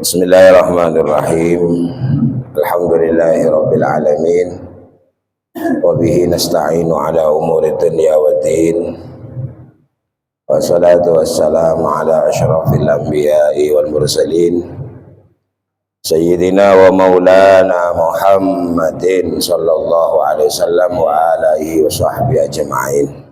Bismillahirrahmanirrahim. Alhamdulillahirabbil alamin. Wa bihi nasta'inu ala umuri dunya waddin. Wassalatu wassalamu ala asyrafil anbiya'i wal mursalin. Sayyidina wa maulana Muhammadin sallallahu alaihi wasallam wa alihi wa sahbihi ajma'in.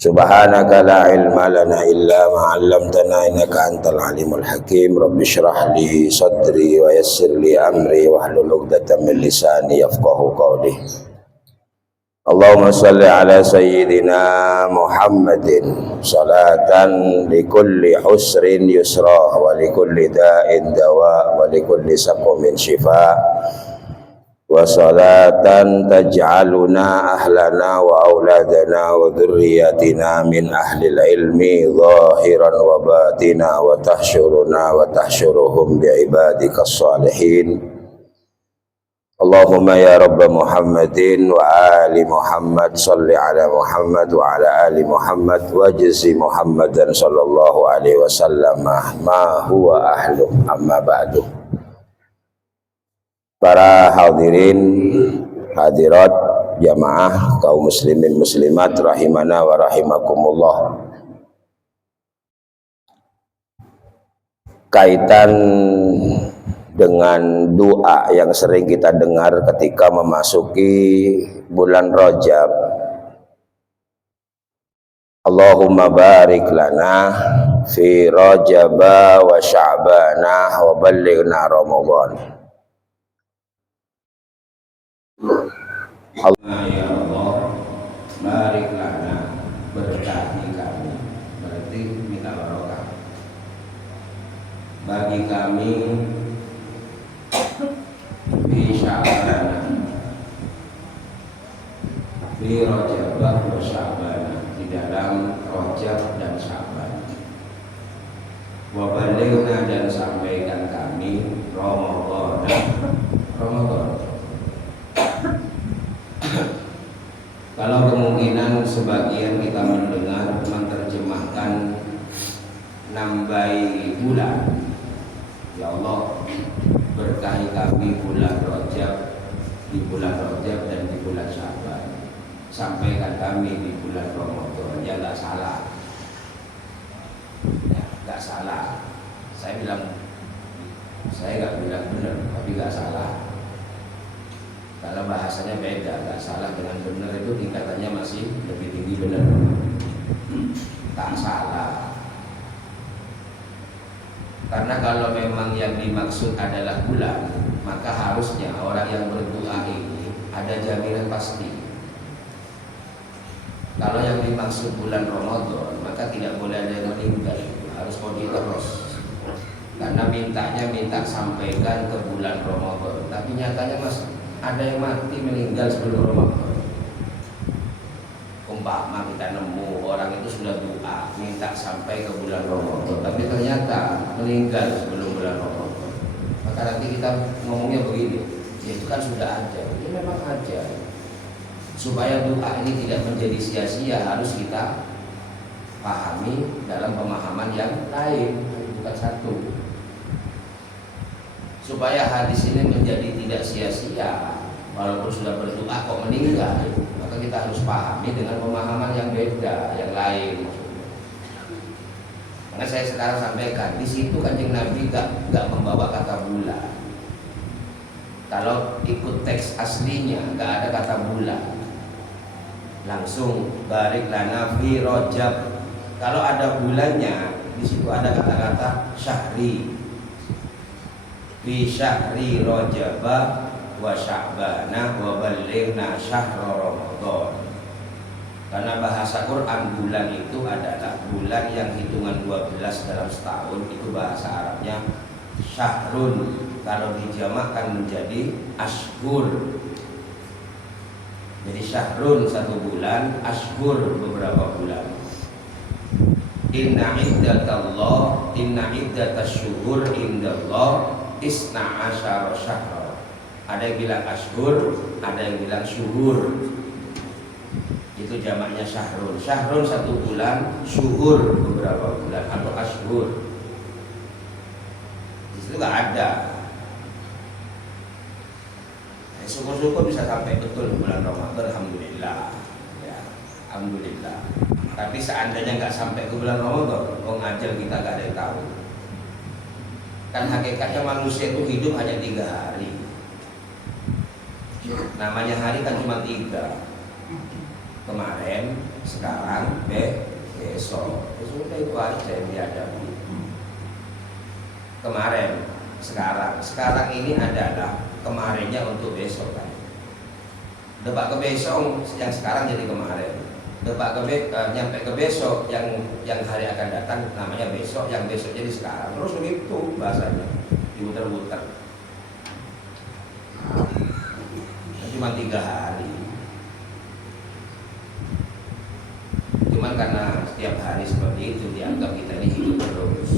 Subhanaka la ilma lana illa ma 'allamtana innaka antal alimul hakim. Rabbi shrah li sadri wa yassir li amri wahlul 'uqdatam min lisani yafqahu qawli. Allahumma shalli ala sayyidina Muhammadin salatan likulli husrin yusra wa likulli da'in dawa wa likulli saqamin shifa. Wa salatan taj'aluna ahlana wa auladana wa dhurriyyatina min ahlil ilmi zahiran wa batina wa tahsyuruna wa tahsyuruhum bi'ibadikas salihin. Allahumma ya Rabb Muhammadin wa ali Muhammad salli ala Muhammad wa ala ali Muhammad wajzi Muhammadan sallallahu alaihi wasallam ma huwa ahlu amma ba'du. Para hadirin hadirat jamaah kaum muslimin muslimat rahimana wa rahimakumullah. Kaitan dengan doa yang sering kita dengar ketika memasuki bulan Rajab. Allahumma barik lana fi Rajaba wa Sya'bana wa ballighna Ramadan. Allah ya Allah, barik lana, berkati kami, berarti minta barokah bagi kami di Sya'bana, di Rajab wa Sya'bana, di dalam Rajab dan Sya'ban. Wa balighna, dan sampaikan kami Ramadan. Kalau kemungkinan sebagian kita mendengar menerjemahkan nambai bulan, ya Allah berkahi kami bulan Rajab, di bulan Rajab dan di bulan Sya'ban, sampaikan kami di bulan Ramadan. Ya nggak salah, ya nggak salah. Saya nggak bilang benar, tapi nggak salah. Kalau bahasanya beda, nggak salah dengan benar itu tingkatannya masih lebih tinggi benar. Tak salah. Karena kalau memang yang dimaksud adalah bulan, maka harusnya orang yang berdoa ini ada jaminan pasti. Kalau yang dimaksud bulan Ramadan, maka tidak boleh ada yang meninggal, harus kodi terus. Karena minta sampaikan ke bulan Ramadan, tapi nyatanya masih ada yang mati meninggal sebelum Ramadan. Umpama kita nemu orang itu sudah doa minta sampai ke bulan Ramadan, tapi ternyata meninggal sebelum bulan Ramadan, maka nanti kita ngomongnya begini, ya itu kan sudah ada, ya memang ada. Supaya doa ini tidak menjadi sia-sia, harus kita pahami dalam pemahaman yang lain, bukan satu. Supaya hadis ini menjadi tidak sia-sia, walaupun sudah berdoa kok meninggal, maka kita harus pahami dengan pemahaman yang beda, yang lain. Karena saya sekarang sampaikan, di situ Kanjeng Nabi gak membawa kata bulan. Kalau ikut teks aslinya gak ada kata bulan, langsung barik lana fi Rajab. Kalau ada bulannya, di situ ada kata-kata syahri. Fi syahri Rajab wa Sya'bana wa ballighna syahra Ramadan. Karena bahasa Quran bulan itu adalah bulan yang hitungan 12 dalam setahun, itu bahasa Arabnya syahrun. Kalau dijamakkan menjadi ashhur. Jadi syahrun satu bulan, ashhur beberapa bulan. Inna iddatasyuhur indallah isna asyara syahra. Ada yang bilang ashhur, ada yang bilang syuhur. Itu jamaknya syahrun. Syahrun satu bulan, syuhur beberapa bulan atau ashhur. Itu nggak ada. Syukur-syukur bisa sampai betul bulan Ramadan, alhamdulillah. Ya, alhamdulillah. Tapi seandainya nggak sampai ke bulan Ramadan, ajal kita nggak ada yang tahu. Kan hakikatnya manusia itu hidup hanya 3 hari. Namanya hari kan cuma 3. Kemarin, sekarang, besok. Sudah itu aja yang dihadapi. Kemarin, sekarang ini adalah kemarinnya untuk besok kan. Depak ke besok yang sekarang jadi kemarin. Depak nyampe ke besok yang hari akan datang namanya besok, yang besok jadi sekarang. Terus begitu bahasanya, diputar-putar. Cuma 3 hari. Cuman karena setiap hari seperti itu dianggap kita ini hidup terus.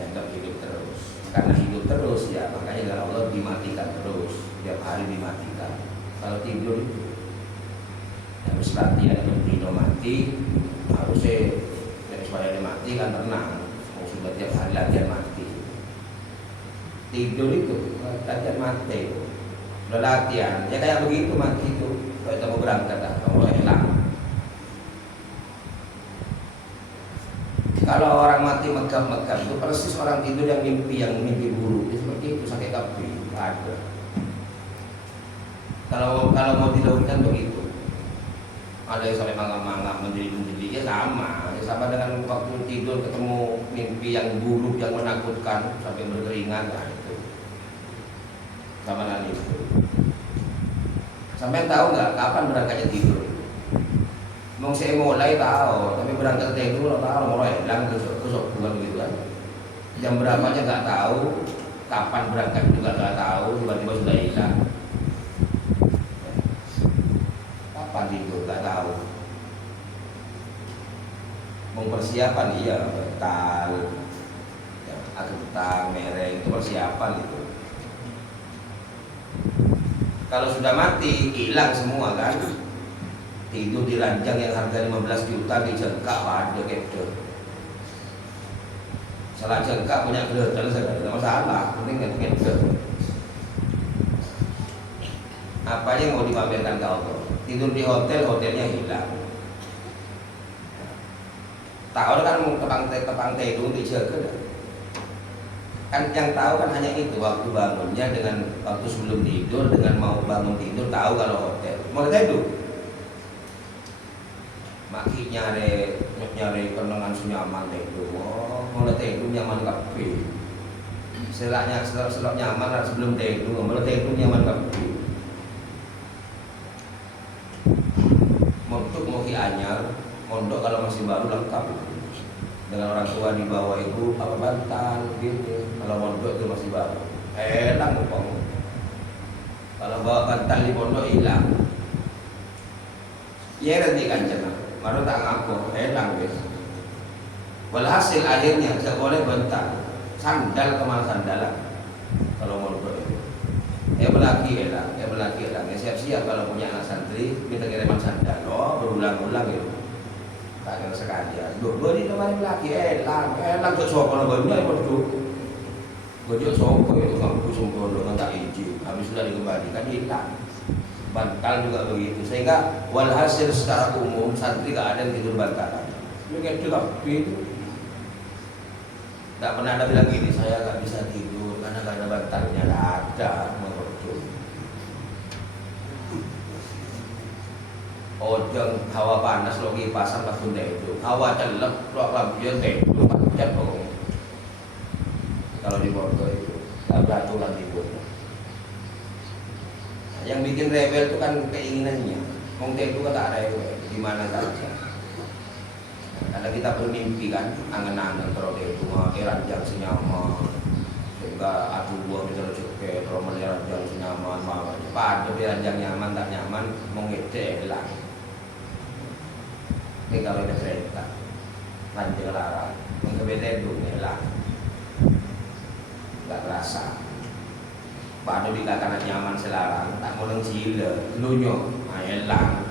Dianggap hidup terus. Karena hidup terus ya makanya dalam Allah dimatikan terus. Setiap hari dimatikan. Kalau tidur itu harus latihan untuk tidur mati, harusnya supaya dia mati kan tenang. Mau sudah tiap hari latihan mati. Tidur itu latihan mati. Udah latihan, ya kayak begitu mati itu. Kalau kita mau berangkat, kamu hilang. Kalau orang mati megap-megap itu persis orang tidur yang mimpi buruk. Seperti itu sakit kapi ada. Kalau mau dilakukan begitu. Ada yang sampai mangap-mangap menjadi ya sama dengan waktu tidur ketemu mimpi yang buruk yang menakutkan sampai berkeringat nah itu sama dengan itu. Sampai tahu nggak kapan berangkatnya tidur? Mau saya mulai tahu, tapi berangkat tidur tahu mulai hilang besok bukan begitu kan? Jam berapanya nggak tahu, kapan berangkat juga nggak tahu, tiba-tiba sudah hilang. Kapan tidur nggak tahu. Mau persiapan iya, betal, ya, agentang, mereng itu persiapan itu. Kalau sudah mati hilang semua kan? Tidur di ranjang yang harga 15 juta di jengkak ada gitu. Salah jengkak punya gede, tidak masalah, penting gitu. Apa yang mau dipamerkan ke Allah? Tidur di hotel, hotelnya hilang. Tahu kan tepang tidur dijaga. Kan yang tahu kan hanya itu waktu bangunnya dengan waktu sebelum tidur dengan mau bangun tidur tahu kalau hotel. Mau tidur. Maki nyari kenangan senyaman tidur. Oh, mau tidur nyaman kafe. Selak nyaman sebelum tidur, mau tidur nyaman kafe. Mondok mau anyar, mondok kalau masih baru lengkap. Dengan orang tua di bawah itu apa bantal gitu. Kalau mondok itu masih baru. Elang kok. Kalau bawa bantal di pondok hilang. Ya nanti kancana. Baru tak ngaku, elang guys. Walhasil akhirnya saya boleh bantal. Sandal kemana sandalan. Kalau mondok itu. Ya belaki elang. Ya siap-siap kalau punya anak santri minta kiriman sandal. Oh berulang-ulang gitu. Tak sekali ya. Dua di tempat lagi elang ke sopo banyak itu. Gojok sopo itu kampus sopo kan tak izin. Habis sudah dikembalikan hilang. Bantal juga begitu. Sehingga walhasil secara umum santri gak ada yang tidur bantalan. Lu kayak itu. Tak pernah ada bilang gini saya gak bisa tidur karena gak ada bantalnya. Ada. Ojeng hawa panas lo kipasan pas bunda itu hawa celek lo lampion itu macet kok kalau di Porto itu nggak beraturan tidur. Nah, yang bikin rebel itu kan keinginannya mungkin itu kan tak ada itu di mana saja. Karena kita bermimpi kan angan-angan terus itu ranjang senyaman sehingga adu buah bisa cukai kalau melihat ranjang senyaman pada di ranjang nyaman tak nyaman mengecek hilang. Ini kalau ada kereta, lanjut larang, mengebete dunia lah, nggak terasa. Pada dikatakan nyaman selarang, tak mau cile, lunyo, hilang.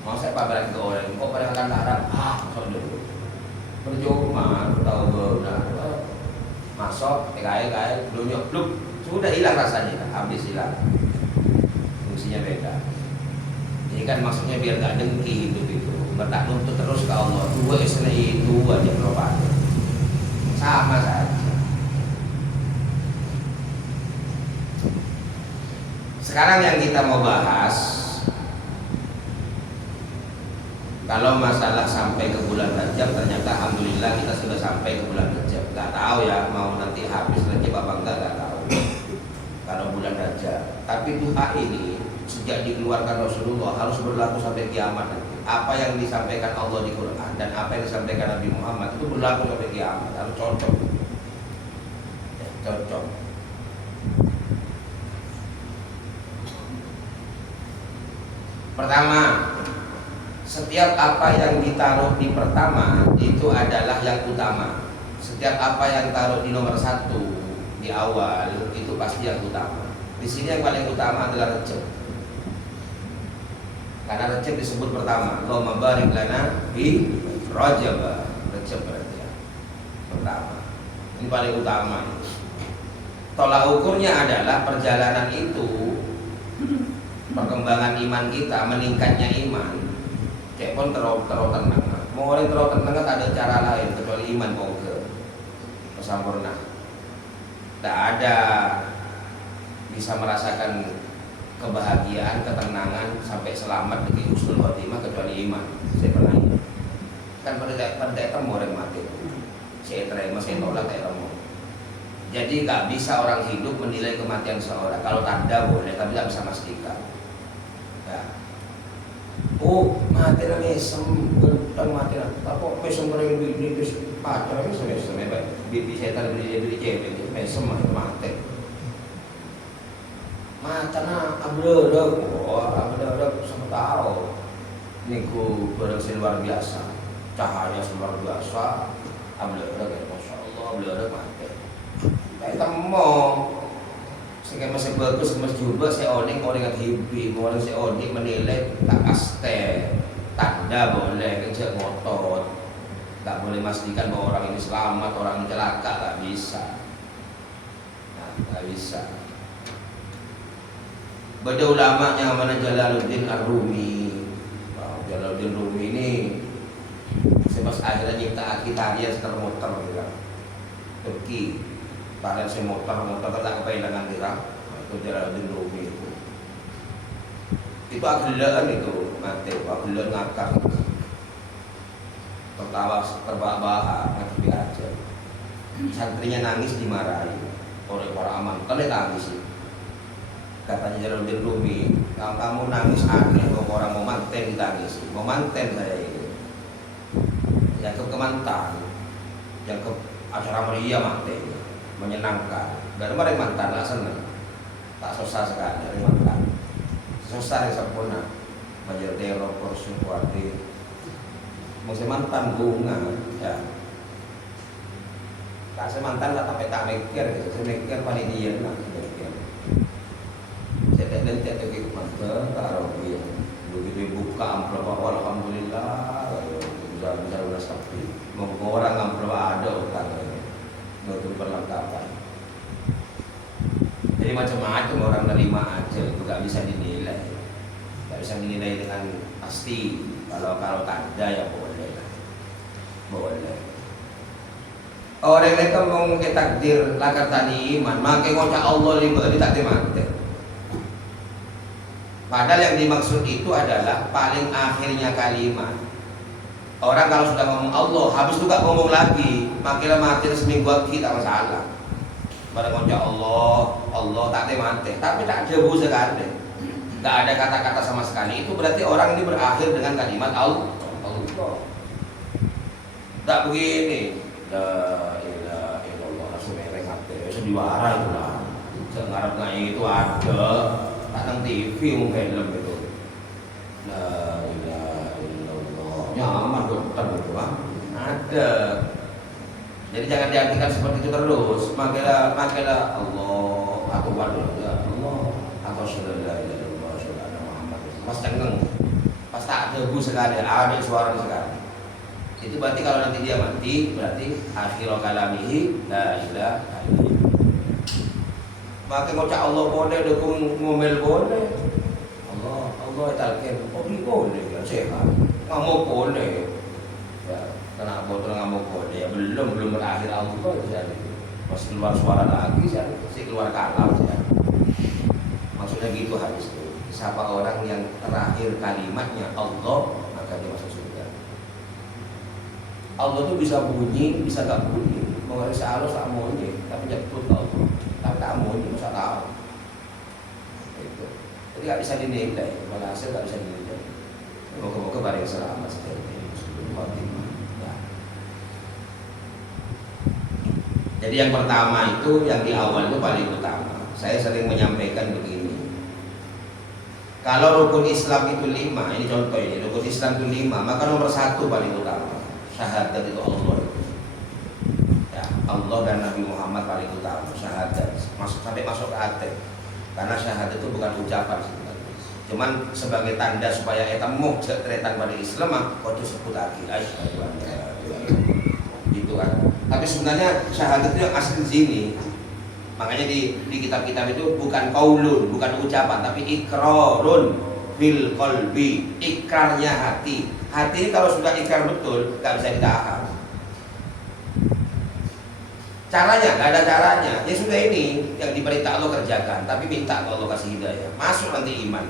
Mau saya pakai ke orang, kok pada akan larang, masuk dulu. Percuma, tahu benar, masuk kayak dunia bluk sudah hilang rasanya, habis hilang, fungsinya beda. Jadi kan maksudnya biar gak dengki hidup itu, nggak nuntut terus ke Allah. Dua istilah itu aja berobat, sama saja. Sekarang yang kita mau bahas, kalau masalah sampai ke bulan Rajab, ternyata alhamdulillah kita sudah sampai ke bulan Rajab. Gak tahu ya mau nanti habis Rajab apa enggak, gak tahu. Kalau bulan Rajab, tapi duha ini sejak dikeluarkan Rasulullah harus berlaku sampai kiamat nanti. Apa yang disampaikan Allah di Quran dan apa yang disampaikan Nabi Muhammad itu berlaku sampai kiamat, harus cocok. Ya, cocok. Pertama, setiap apa yang ditaruh di pertama itu adalah yang utama. Setiap apa yang taruh di nomor satu di awal itu pasti yang utama. Di sini yang paling utama adalah Rajab. Karena Rajab disebut pertama. Allahumma barik lana fi Rajab. Rajab berarti ya. Pertama. Ini paling utama. Tolak ukurnya adalah perjalanan itu, perkembangan iman kita, meningkatnya iman. Kayak pun terlalu tenang. Mau orang terlalu tenang tak ada cara lain kecuali iman mau ke sempurna. Tak ada bisa merasakan kebahagiaan, ketenangan sampai selamat dari husnul khotimah kecuali iman. Saya pernah ingat. Kan pada temu orang mati. Saya terima, saya tolak temu. Jadi nggak bisa orang hidup menilai kematian seorang. Kalau tanda boleh, tapi nggak bisa pastikan. Ya. Oh, mati lah mesem, dan mati lah. Tapi mesem orang ini pacar mesem baik. Bibi setan beli cewek, mesem mati. Mata na abledek, abledek sama tahu. Niku produksi luar biasa, cahaya luar biasa, abledek, masya Allah, abledek mati. Kita mau sehingga masih bagus, masih juga saya oning orang hibi, orang saya oning menilai tak aste, tanda boleh kerja ngotot, tak boleh memastikan bahwa orang ini selamat, orang ini celaka, tak bisa, tak bisa. Beda ulama yang mana Jalaluddin Ar-Rumi. Jalaluddin Rumi ini sebab akhirnya nyipta Akitarian seter-muter bilang Turki. Kalian si motor tak kehilangan dirang. Itu Jalaluddin Rumi itu. Itu agelaan itu mati, agelaan ngakak. Tertawa terbahak-bahak ngerti aja. Santrinya nangis dimarahi oleh para aman. Kalian nangis sih. Katanya Jalaluddin Rumi, kamu nangis aneh, orang mau manten ditangis, mau manten saya ini, yang ke mantan, yang ke acara meriah manten, menyenangkan, gak ada mereka mantan, gak senang, tak susah sekali dari mantan, susah yang sempurna, belajar dialog, kursus, kuarti, masih mantan bunga, ya, tak semantan tak sampai tak mikir, saya mikir paling dia nak. Dan tidak ada kemana taruh dia begitu buka amplop alhamdulillah bisa sapi mau orang amplop ada utang untuk perlengkapan jadi macam-macam orang nerima aja itu gak bisa dinilai dengan pasti kalau tanda ya boleh orang mereka mau ke takdir lakar tani iman makai ngocak Allah libat di takdir mati. Padahal yang dimaksud itu adalah paling akhirnya kalimat. Orang kalau sudah ngomong Allah, habis itu gak ngomong lagi, makilah mati seminggu lagi tak masalah. Pada ngomong Allah tak mati, tapi tak jebu sekali. Gak ada kata-kata sama sekali. Itu berarti orang ini berakhir dengan kalimat Allah. Tak begini. La ilaha illallah rasulullah mati. Sediwara itu lah. Sengarapnya itu ada. Nang TV mungkin film itu. La ilaha illallah. Nyaman dokter itu kan. Ada. Jadi jangan diartikan seperti itu terus. Makailah Allah atau waduh ya Allah atau sallallahu alaihi wasallam Muhammad. Pas cengeng. Pas tak debu sekali, ada suara sekali. Itu berarti kalau nanti dia mati, berarti akhir kalamihi la ilaha illallah. Maka ngucap Allah boleh, dukung ngomel boleh. Allah talqin, boleh ya sehat. Ngamuk boleh. Ya, kenapa tuh ngamuk boleh? Ya, belum berakhir Allah itu jadi. Masih keluar suara lagi, masih keluar kalam ya. Maksudnya gitu hadis itu. Siapa orang yang terakhir kalimatnya Allah, maka dia masuk surga. Allah tuh bisa bunyi, bisa gak bunyi. Mengenai Allah tak bunyi, tapi nyebut Allah. Tapi tak bunyi, masa tahu. Itu. Jadi gak bisa dinilai, malah hasil gak bisa dinilai. Moga-moga bareng selamat seperti ini. Ya. Jadi yang pertama itu, yang di awal itu paling utama. Saya sering menyampaikan begini. Kalau rukun Islam itu 5, ini contoh ini, rukun Islam itu 5, maka nomor 1 paling utama. Syahadat itu Allah. Ya, Allah dan Nabi Muhammad paling utama. Syahadat sampai masuk ke hati. Karena syahadat itu bukan ucapan sebenarnya. Cuman sebagai tanda supaya eta mukhjatan pada Islam, kau disebut lagi asyhadu an la ilaha illallah. Gitu kan. Tapi sebenarnya syahadat itu yang asli sini. Makanya di kitab-kitab itu bukan qaulun, bukan ucapan, tapi ikrarun bil qalbi, ikrarnya hati. Hati ini kalau sudah ikrar betul, gak bisa ditahan. Caranya, gak ada caranya. Ya sudah, ini yang diperintah Allah kerjakan, tapi minta Allah kasih hidayah. Masuk nanti iman.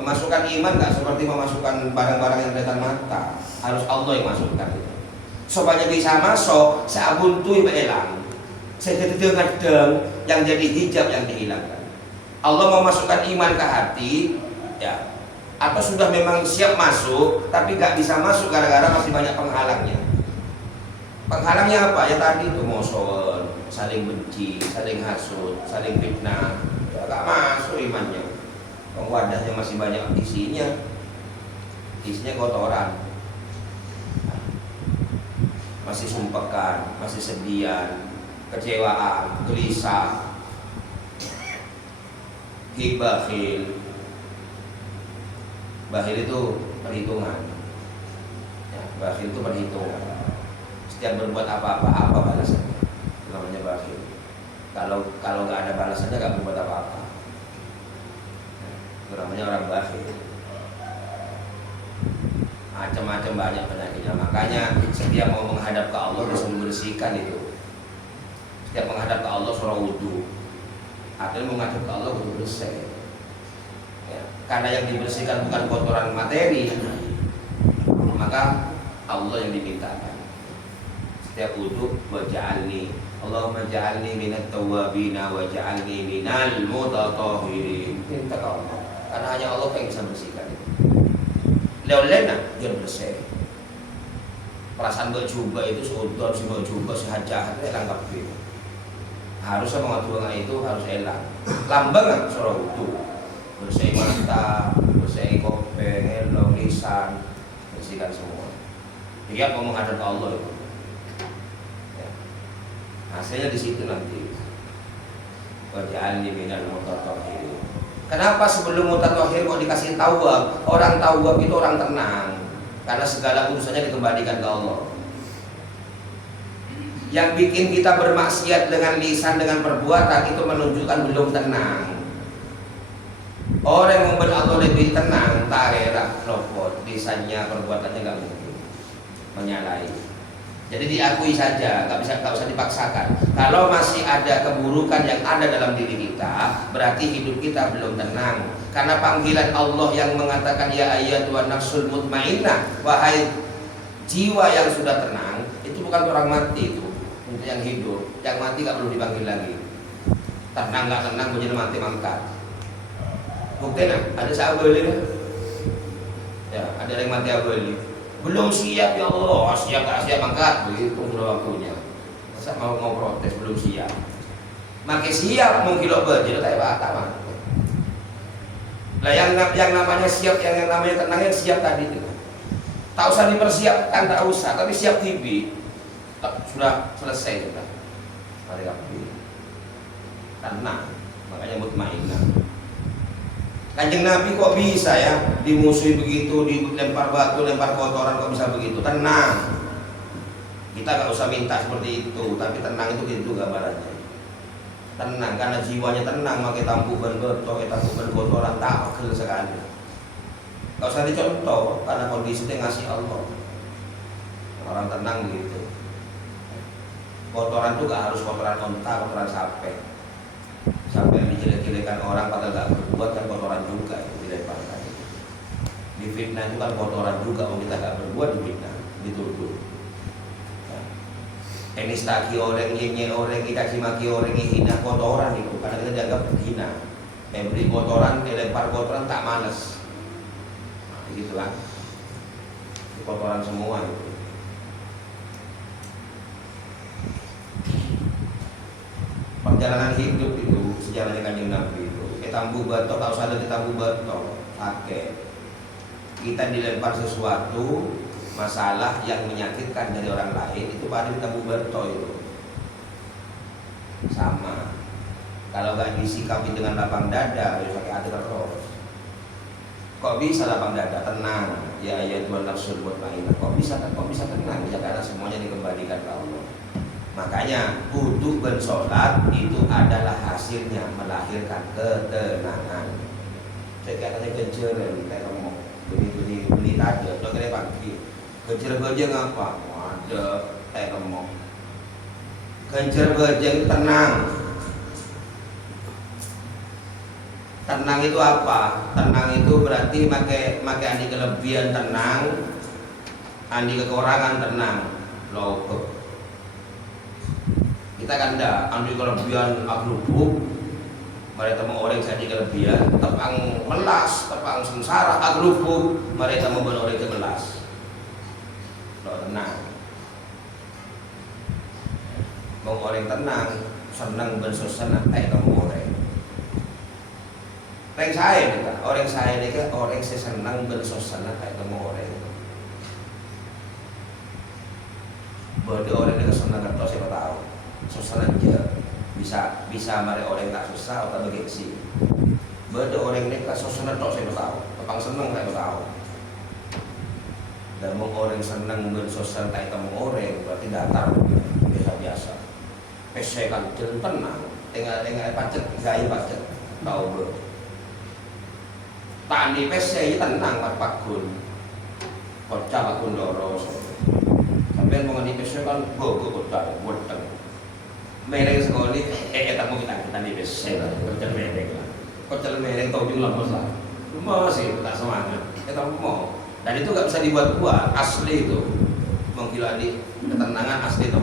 Memasukkan iman gak seperti memasukkan barang-barang yang kelihatan mata. Harus Allah yang masukkan itu. Supaya bisa masuk, sabun tuh hilang. Sedang yang jadi hijab yang dihilangkan. Allah mau masukkan iman ke hati, ya, atau sudah memang siap masuk, tapi gak bisa masuk gara-gara masih banyak penghalangnya. Penghalangnya apa? Ya tadi itu musuh, saling benci, saling hasut, saling fitnah, ya, gak masuk imannya. Wadahnya masih banyak isinya kotoran, masih sumpekan, masih sedian, kecewaan, gelisah, bakhil. Bakhil itu perhitungan. Ya, bakhil itu perhitungan. Setiap berbuat apa balasannya. Itu namanya bakhil. Kalau nggak ada balasannya nggak berbuat apa-apa. Itu namanya orang bakhil. Macam-macam banyak penyakitnya. Makanya setiap mau menghadap ke Allah harus membersihkan itu. Setiap menghadap ke Allah surah wudhu. Artinya menghadap ke Allah wudhu bersih. Ya, karena yang dibersihkan bukan kotoran materi, maka Allah yang dimintakan. Setiap wudhu, waj'alni, Allahumma ja'alni minat tawwabina waj'alni minal mutatahhirin. Minta ke Allah. Karena hanya Allah yang bisa bersihkan itu. Leolena dia bersih. Perasaan berjubah itu seudon, si berjubah, si hajah itu lengkap itu. Harusnya mengatur itu harus elang. Lambang surah wudhu. Bersih mata, bersih kopeng, elong, lisan, bersihkan semua. Dia mau menghadap ke Allah itu. Ya. Hasilnya di situ nanti. Waj'alni minal mutatahhirin. Kenapa sebelum mutatahhir kok dikasih tawwab? Orang tawwab itu orang tenang. Karena segala urusannya dikembalikan ke Allah. Yang bikin kita bermaksiat dengan lisan, dengan perbuatan itu menunjukkan belum tenang. Orang yang membuat Allah lebih tenang, tarera, lopot, lisannya, perbuatannya gak mungkin menyalahi. Jadi diakui saja, gak usah dipaksakan. Kalau masih ada keburukan yang ada dalam diri kita, berarti hidup kita belum tenang. Karena panggilan Allah yang mengatakan ya ayyatuhan nafsul mutmainnah, wahai jiwa yang sudah tenang, itu bukan orang mati itu. Untuk yang hidup, yang mati gak perlu dipanggil lagi. Tenang gak tenang, menjadi mati mangkat. Buktinya ada sahabat ini, ya ada yang mati abali. Belum siap ya Allah, siap gak siap mangkat, begitu sudah waktunya. Masa mau protes belum siap? Makin siap mungkin lo berjilid kayak apa? Lah yang namanya siap, yang namanya tenang, yang siap tadi itu. Tak usah dipersiapkan, tak usah, tapi siap TV. Sudah selesai sudah. Mari kamu tenang, makanya mutmainnah. Kanjeng Nabi kok bisa ya dimusuhi begitu, dilempar batu, lempar kotoran kok bisa begitu? Tenang. Kita nggak usah minta seperti itu, tapi tenang itu gambarannya. Tenang, karena jiwanya tenang, makai tampukan betul, tampukan kotoran tak pegel sekali. Nggak usah dicontoh, karena kondisinya ngasih Allah. Orang tenang begitu. Kotoran itu nggak harus kotoran onta, kotoran sapi. Sampai yang dijelek-jelekan orang padahal nggak berbuat kan kotoran juga itu dilemparkan. Difitnah itu kan kotoran juga, kalau kita nggak berbuat difitnah, dituduh. Enistaki orang, nyenye orang, dikasih maki orang, hina kotoran itu karena kita dianggap hina. Beri kotoran, dilempar kotoran tak males. Nah, begitu kan? Itu kotoran semua itu. Perjalanan hidup itu sejarahnya Kanjeng Nabi itu. Ketambu batok, tak usah ada ketambu batok, pakai. Kita dilempar sesuatu masalah yang menyakitkan dari orang lain itu pada kita buberto itu sama. Kalau gak disikapi dengan lapang dada, harus pakai hati terus. Kok bisa lapang dada tenang? Ya Tuhan nafsul buat lain. Kok bisa tenang? Ya karena semuanya dikembalikan ke Allah. Makanya wudhu dan sholat itu adalah hasilnya melahirkan ketenangan. Sekiannya kejeran kita ngomong beli aja, lo kira pagi. Kejar bajang apa? Ada remok. Kejar bajang tenang. Tenang itu apa? Tenang itu berarti pakai andi kelebihan tenang, andi kekurangan tenang. Loh. Kita kan ada andi kelebihan aglubuk. Mereka mau orang jadi kelebihan, tepang melas, tepang sengsara aglubuk. Mereka mau orang ke melas. Tenang, mau orang tenang, senang bersusana, kamu orang. Orang saya ini kan orang senang bersusana kamu orang. Berarti orang ini senang atau siapa tahu, susana aja bisa mari orang tak susah atau begiksi. Berarti orang ini kan susana atau siapa tahu, tepang senang kamu tahu. Dan mau orang senang bersosial kayak kamu orang berarti datar biasa-biasa. Pesek kan tenang, tengah pacet, gaya pacet, tahu ber. Tani pesek tenang pak kun, kocak pak kun doros. Sampai mau ngadi pesek kan go kocak, bodeng. Mereng sekali, tamu kita di pesek lah, kocak mereng lah. Kocak mereng tahu juga lah, masih tak semangat. Kita mau. Dan itu gak bisa dibuat-buat, asli itu menghilangkan ketenangan asli itu.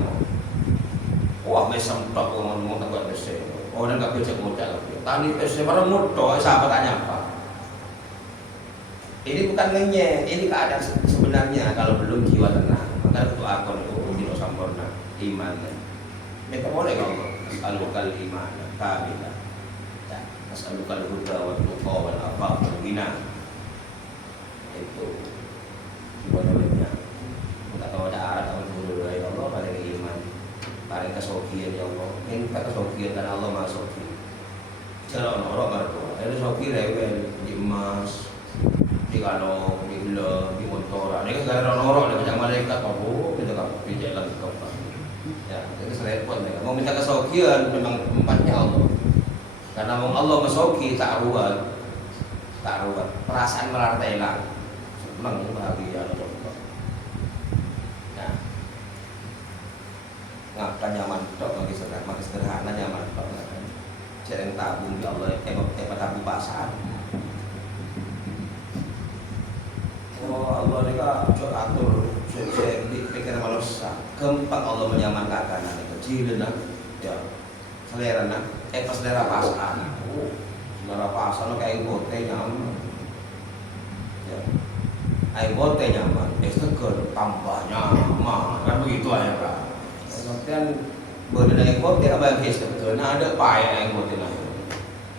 Wah, mesem tok ngomong tak buat PC. Oh, dan gak bisa modal. Tadi PC baru mudah, sahabat tanya apa? Ini bukan ngenyek, ini keadaan sebenarnya kalau belum jiwa tenang. Maka itu akon itu tidak sempurna imannya. Mereka boleh ngomong, as'alukal iman, kamila. Ya, as'alukal huda wa tuqa wal afaq wal ghina. Itu ibadahnya kita tahu ada arah tahun dulu ya Allah pada iman pada kesokian ya Allah ini kata kesokian karena Allah maha soki cara orang berdoa ada soki rewel di emas di kalong di gula di motor ada kan gara orang ada macam malaikat apa kita kan di jalan ke apa ya jadi serempet mereka mau minta kesokian memang tempatnya Allah karena mau Allah mesoki tak ruwet perasaan melartai hilang senang bahagia nah ngapa nyaman tok bagi sederhana nyaman tok jarang tabung ya Allah tabung pasar oh Allah ini kan atur pikiran manusia gampang Allah menyamankan kecil ya selera pas selera pasar selera pasar kayak bote nyaman ya air bote nyaman, seger tambahnya mah kan begitu aja kan. Kemudian berdana air bote apa yang seger, nah ada payah air bote lah.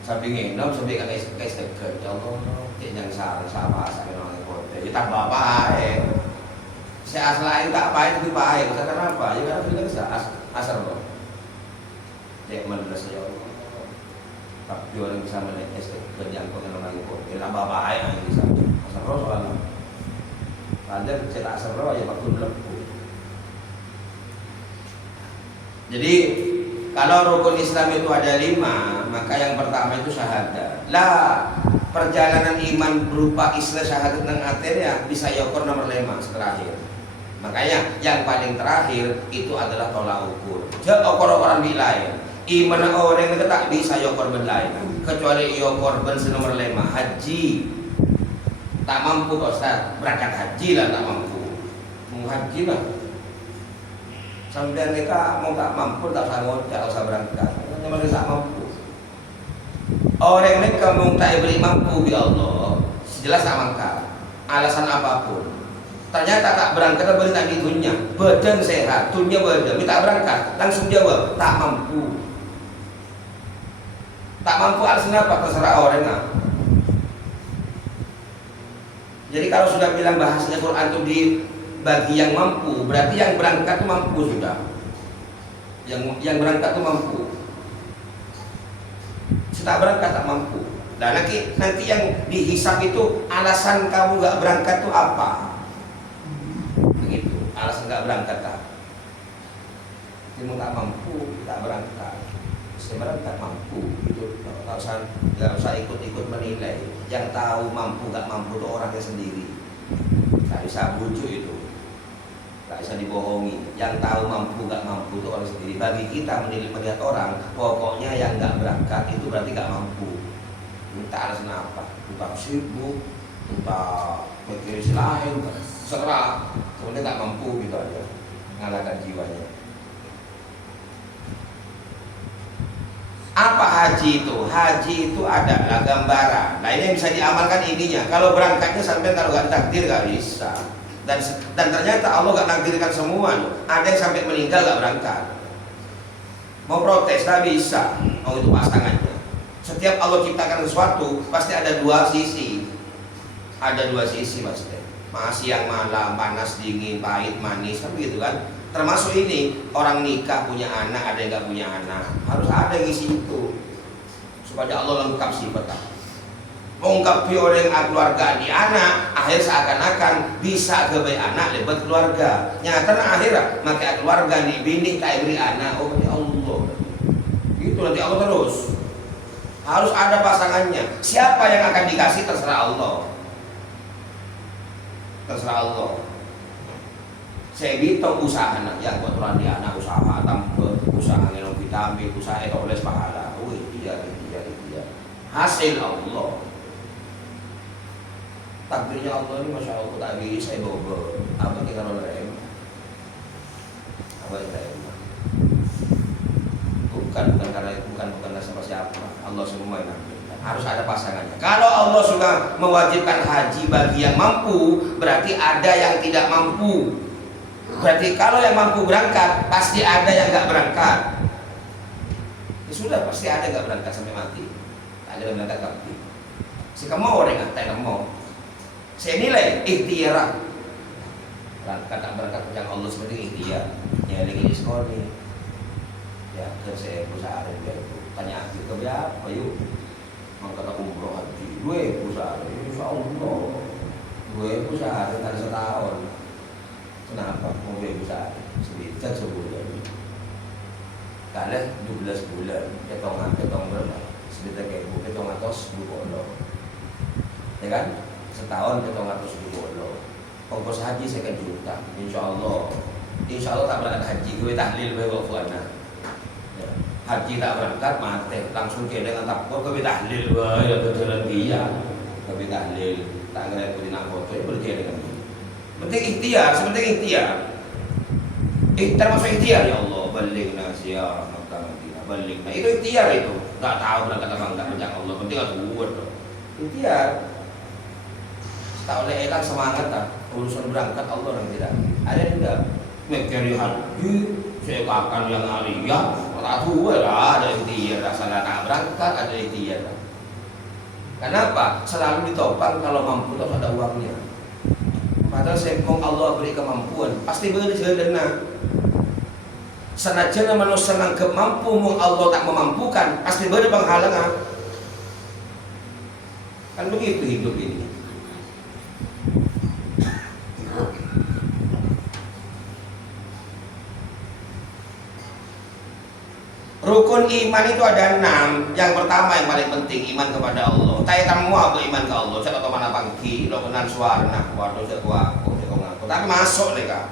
Sampai ngendam sampai kan seger, ya Allah, yang salah sama saya air bote, ya tambah payah. Saya asal air tak payah itu payah, karena apa? Ya karena kita bisa asal loh. Ya menelas ya Allah. Tapi orang bisa melihat seger yang pengen air bote, tambah payah yang bisa. Asal roh soalnya. Ada cetak seru aja waktu lepu. Jadi kalau rukun Islam itu ada 5, maka yang pertama itu syahadat. Lah, perjalanan iman berupa istilah syahadat dan akhirnya bisa yokor nomor 5 terakhir. Makanya yang paling terakhir itu adalah tolak ukur. Jangan okor-okoran bilain. Iman orang yang tak bisa yokor berlain. Kecuali yokor ben nomor 5 haji. Tak mampu Ustaz, berangkat haji lah tak mampu. Mau haji lah. Sampai mereka mau tak mampu tak sanggup tak usah berangkat. Hanya mereka tak mampu. Orang mereka mau tak beri mampu ya Allah, jelas tak mangkal. Alasan apapun. Ternyata tak berangkat beri tak di dunia. Badan sehat, dunia badan, minta berangkat. Langsung jawab tak mampu. Tak mampu alasan apa terserah orang lah. Jadi kalau sudah bilang bahasanya Quran itu bagi yang mampu, berarti yang berangkat itu mampu sudah. Yang berangkat itu mampu. Sudah berangkat tak mampu. Dan nanti yang dihisap itu alasan kamu nggak berangkat itu apa? Begitu. Alasan nggak berangkat tak? Kamu tak mampu, tak berangkat. Sebenarnya tak mampu. Itu nggak usah ikut-ikut menilai. Yang tahu mampu nggak mampu itu orangnya sendiri. Nggak bisa bujuk itu. Nggak bisa dibohongi. Yang tahu mampu nggak mampu itu orang sendiri. Bagi kita melihat orang, pokoknya yang nggak berangkat itu berarti nggak mampu. Entah alasan apa, entah sibuk, entah pikir lain, serah. Kemudian nggak mampu gitu aja, ngalahkan jiwanya. Apa haji itu? Haji itu adalah gambaran. Nah ini yang bisa diamalkan ininya. Kalau berangkatnya sampai kalau nggak takdir nggak bisa. Dan ternyata Allah nggak nakdirkan semua. Ada yang sampai meninggal nggak berangkat. Mau protes nggak bisa. Oh itu pasangannya. Setiap Allah ciptakan sesuatu pasti ada dua sisi. Ada dua sisi pasti. Siang malam, panas dingin, pahit manis kan begitu kan. Termasuk ini orang nikah punya anak, ada yang nggak punya anak, harus ada yang isi itu supaya Allah lengkap sifatnya. Mengungkapi orang yang keluarga di anak, akhir seakan-akan bisa kebaik anak lebat keluarga. Nyata akhirat maka keluarga di bini tak beri anak. Oh ya Allah, itu nanti Allah terus harus ada pasangannya. Siapa yang akan dikasih terserah Allah, terserah Allah. Saya bilang usaha anak yang kotoran di anak usaha tambah usaha minum vitamin usaha itu oleh pahala. Iya hasil Allah. Takdirnya Allah ini masya Allah tak bisa bobo. Apa kita rem? Apa kita rem? Bukan karena siapa. Allah semua yang harus ada pasangannya. Kalau Allah sudah mewajibkan haji bagi yang mampu, berarti ada yang tidak mampu. Berarti kalau yang mampu berangkat, pasti ada yang nggak berangkat. Ya sudah, pasti ada nggak berangkat sampai mati. Ada yang berangkat mati. Si kamu orang nggak tahu mau. Saya nilai ikhtiar. Berangkat tak berangkat yang Allah seperti ikhtiar. Ya lagi di sekolah nih. Ya saya berusaha dia itu tanya kita berapa yuk. Mau kata umroh haji. Gue berusaha. Insya Allah. Gue berusaha ada setahun. Kenapa? Mau gue bisa sebicar sebulan. Kalian 12 bulan, ketong berapa? Sebitar kayak gue, ketong atas 10 bolong. Ya kan? Setahun ketong atas 10 bolong. Ongkos haji 2 juta. Insya Allah tak berangkat haji, gue tahlil gue bawa puana. Ya. Haji tak berangkat, mati. Langsung kayak dengan takut, gue tahlil gue, ya berjalan dia. Gue tahlil, tak ngeliat gue nak foto, ya berjalan dengan dia. Penting ikhtiar, sepenting ikhtiar. Termasuk ikhtiar ya Allah, baligna ziyarah Makkah Madinah, baligna. Itu ikhtiar itu. Enggak tahu berangkat apa enggak rencana Allah, penting aku buat dong. Ikhtiar. Tak oleh elang semangat tak urusan berangkat Allah yang tidak. Ada tidak? Mikir haji, saya akan yang aliyah, tak tahu lah ada ikhtiar, rasanya tak berangkat ada ikhtiar. Kenapa? Selalu ditopang kalau mampu terus ada uangnya. Padahal sempong Allah beri kemampuan, pasti berjalan. Senajan manusia menganggap mampu, Allah tak memampukan, pasti berada penghalangan. Kan begitu hidup ini. Rukun iman itu ada 6. Yang pertama yang paling penting iman kepada Allah. Tay tamu apa iman ke Allah? Cak atau mana pangki, lo kenan suarna, waduh cak aku, cak ngaku. Tapi masuk mereka.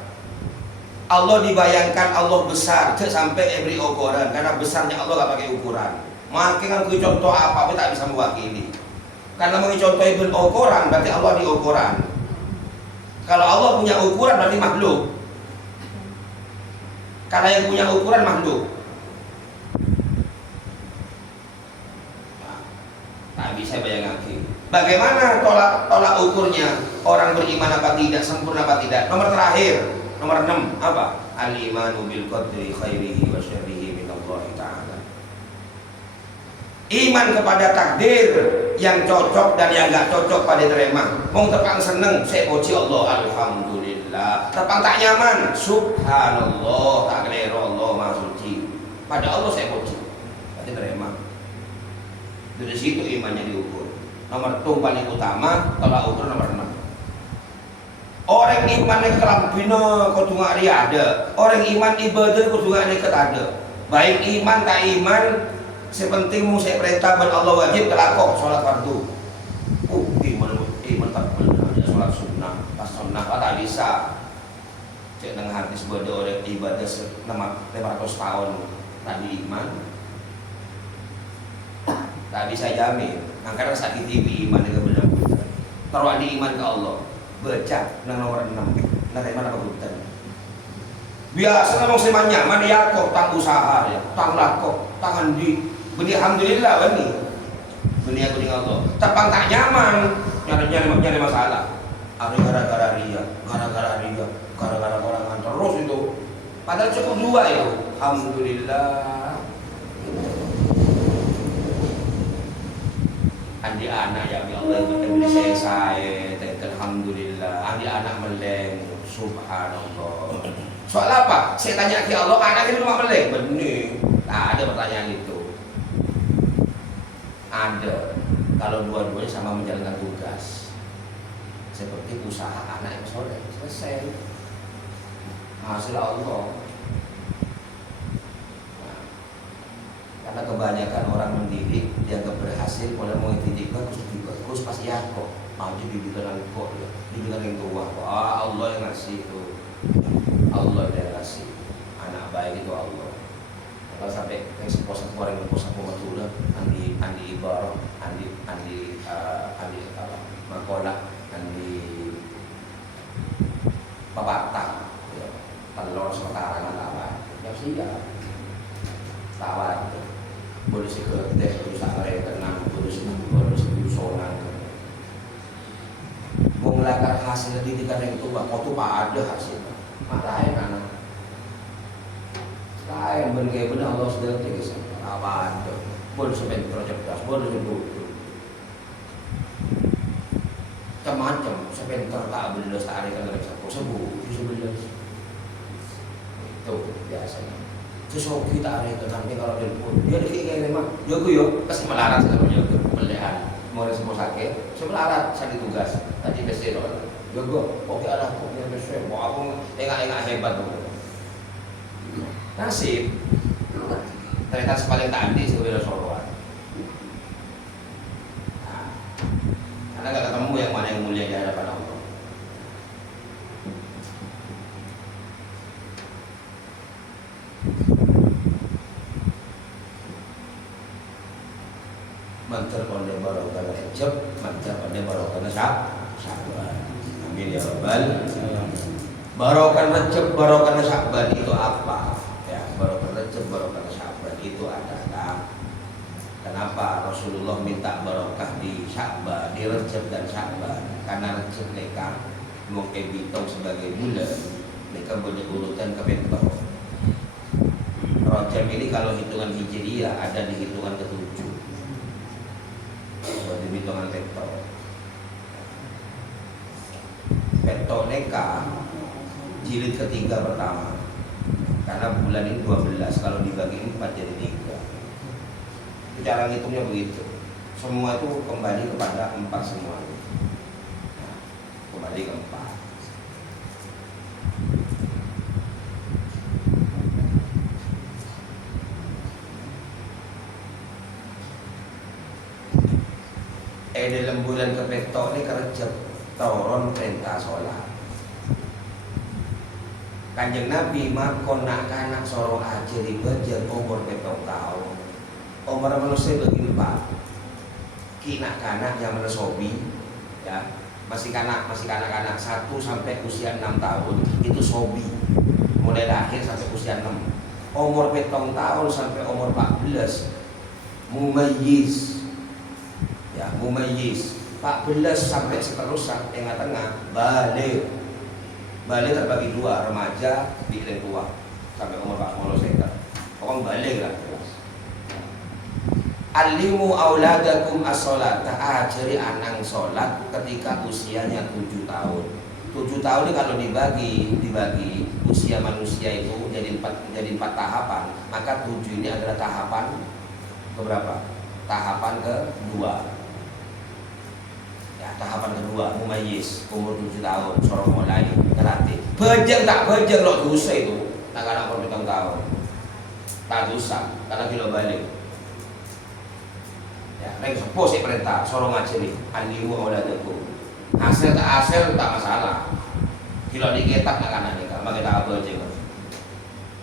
Allah dibayangkan Allah besar, cak sampai every ukuran. Karena besarnya Allah gak pakai ukuran. Makin kan contoh apa tak bisa mewakili. Karena mau contoh ibn ukuran berarti Allah di ukuran. Kalau Allah punya ukuran berarti makhluk. Karena yang punya ukuran makhluk. Tak bisa bayangkan. Bagaimana tolak ukurnya? Orang beriman apa tidak, sempurna apa tidak? Nomor terakhir, nomor 6 apa? Al-imanu bil qadri khairihi wa syarrihi min Allah Ta'ala. Iman kepada takdir yang cocok dan yang gak cocok pada terima. Mau tepang seneng, saya puji Allah, alhamdulillah. Tepang tak nyaman, subhanallah, tak kelero Allah maha suci. Pada Allah saya puji, berarti terima. Dari situ imannya diukur. Nomor itu paling utama, tolak ukur nomor 6. Orang iman yang kelambina kudu ngari ada. Orang iman ibadah kudu ngari ada. Baik iman tak iman, sepenting mu saya perintah ben Allah wajib kelakok sholat fardu. Iman tak benar ada sholat sunnah, pas sunnah tak bisa. Cek nang hadis bodoh orang ibadah 500 tahun tadi iman. Tak bisa jamin. Karena sakit TV iman dengan benar-benar. Taruh di iman ke Allah. Baca nang nomor 6. Nanti mana kebutuhan. Biasa nang seman nyaman ya kok tang usaha ya, tang lakok, tangan di. Beni alhamdulillah bani. Beni aku dengan Allah. Tapang tak nyaman, nyari masalah. Ada gara-gara ria, gara-gara orang terus itu. Padahal cukup 2 ya. Alhamdulillah. Andi anak ya Allah itu saya alhamdulillah. Andi anak meleng, subhanallah. Soal apa? Saya tanya ke Allah, anak itu rumah meleng. Benih. Nah, ada pertanyaan itu. Ada. Kalau dua-duanya sama menjalankan tugas, seperti usaha anak yang soleh, selesai. Hasil Allah. Karena kebanyakan orang mendidik dianggap berhasil, kalau mau dididik bagus pasti aku mau dididikan kok, dididikan yang tua. Allah yang ngasih itu, Allah yang ngasih anak baik itu Allah. Kalau sampai yang sepuasa keluar yang sepuasa pematula, andi ibarat, andi makola, andi papatah, telur sekarangan apa? Ya siap, tawar. Boleh si kertas, boleh si tenang, boleh si usonan. Mau melakar hasil didikan yang itu, kau tuh ada hasil. Lain anak, lain benar Allah sudah tinggi apa ada. Boleh sampai cerdas, boleh dulu. Macam-macam, sampai tak belas tarik kan dari satu sebelah. Itu biasanya. Sesuatu kita ada itu nanti kalau dia pun dia kayak memang jago yo pasti melarat sama jago peliharaan mau semua sakit saya melarat saya ditugas tadi besi loh jago oke ada punya besi mau aku enggak hebat tuh nasib ternyata paling tadi sebenarnya soroan karena nggak ketemu yang mana yang mulia di hadapan Allah. Mantar konde barokah Rajab, mantar konde barokah Sya'ban. Amin ya rabbal. Barokah Rajab, barokah Sya'ban itu apa? Ya, barokah Rajab, barokah Sya'ban itu adalah kenapa Rasulullah minta barokah di Sya'ban, di Rajab dan Sya'ban? Karena Rajab mereka mau kebitung sebagai bulan, mereka berurutan ke bentong. Rajab ini kalau hitungan Hijriyah ada di hitungan ke-7. Di hitungan Peto neka jilid ketiga pertama karena bulan ini 12 kalau dibagi 4 jadi 3 cara ngitungnya begitu semua itu kembali kepada 4 semuanya kembali ke 4 dalam bulan kepetok ni kerja turun perintah sholat. Kanjeng Nabi makon nak kanak sorong aja di bajar umur petong tahun. Umur manusia begini pak. Kinak kanak yang menesobi, ya masih kanak-kanak 1 sampai usia 6 tahun itu sobi, mulai lahir sampai usia 6. Umur petong tahun sampai umur 14 mumayyiz, ya mumayyiz. 14 sampai seterusnya tengah-tengah balik terbagi 2, remaja dikirim tua sampai umur 40 sekitar. Orang balik lah. Alimu auladakum as-sholat, ajari anang sholat ketika usianya 7 tahun. 7 tahun ini kalau dibagi usia manusia itu jadi 4 tahapan, maka 7 ini adalah tahapan keberapa? Tahapan kedua. Ya, tahapan kedua, mumayyiz, umur 7 tahun, sorong mulai ngelatih. Bejeng tak bejeng lo dosa itu, tak anak berhitung tahun. Tak dosa, karena kilo balik. Ya, lagi sepuh sih perintah, sorong ngajari, alimu auladakum. Hasil tak masalah. Kilo diketak nak kanan nikah, maka tak bejeng.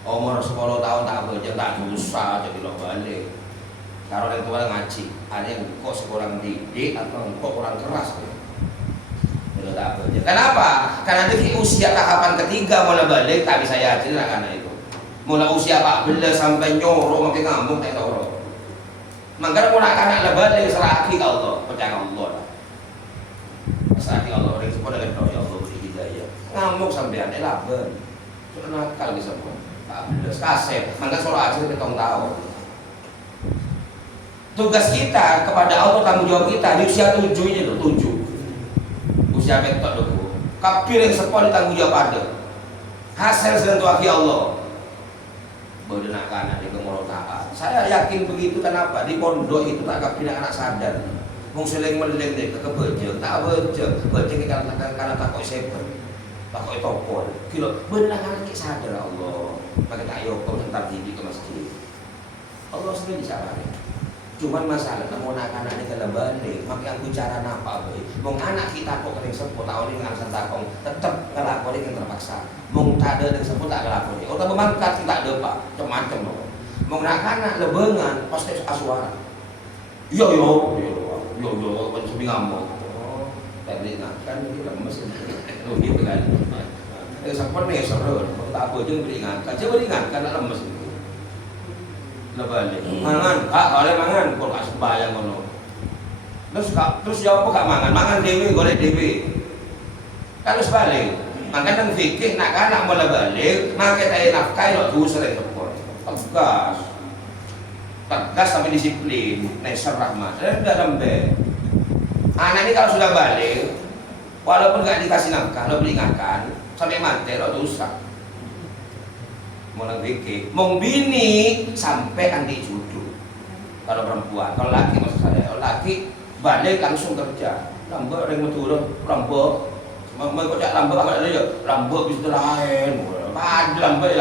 Umur 10 tahun tak bejeng, tak dosa, jadi lo balik. Kalau orang tua ngaji, ada yang kok sekurang didik atau kok kurang keras. Kenapa? Karena di usia tahapan ketiga mulai balik tak bisa yakin lah karena itu. Mulai usia 14 sampai nyoro makin ngambung tak tahu. Maka mulai anak balik serahki ke Allah, percaya Allah. Serahki Allah, orang semua dengan doa ya Allah beri hidayah. Ngambung sampai ada laban. Sudah nakal bisa pun. 14 kasep, maka sholat aja kita tahu. Tugas kita kepada Allah, tanggung jawab kita di usia 7 ini loh, 7 usia betok dulu kabir yang sepuluh tanggung jawab ada hasil sedang tuaki Allah berdenak kanan di kemorotaan. Saya yakin begitu. Kenapa? Di pondok itu tak kabir anak sadar mung seling meleng dek kebeje tak beje karena takut sepen takut topol kilo benar anak sadar Allah pakai tak yoko tentang didik ke masjid Allah sudah disabarin. Cuman masalah kamu anak ini kalau balik, maka aku cara napa boy. Mung anak kita kok kering sepuluh tahun ini ngalasan takong, tetap ngelakoni yang terpaksa. Mung tak ada yang sepuluh tak ngelakoni. Atau memangkat kita ada pak, macam-macam loh. Mung anak lebengan pasti asuara. Yo, kan sepi ngamuk. Tak beli kan kita mesti. Lo gitu kan. Sepuluh nih seru, tak apa je beringat. Kaca beringat karena lemes. Lebalik, mangan, boleh mangan, kok gak sembayang ngono. Terus jawab kok gak mangan dewi, golek dewi. Kalau sebalik, maka nang fikih nak anak mulai balik, maka tayi nafkai lo dosa dari tepor. Tegas tapi disiplin, nesar rahmat. Dan dalam be. Anak ini kalau sudah balik, walaupun gak dikasih nafkah, lo beringatkan sampai mati lo dosa. Mulai fikih, mau bini sampai andi judu. Kalau perempuan, kalau laki maksud saya, kalau laki balik langsung kerja. Lambek orang betul, lambek. Mau kocak lambek apa ada? Lambek bisa lain. Ada lambek.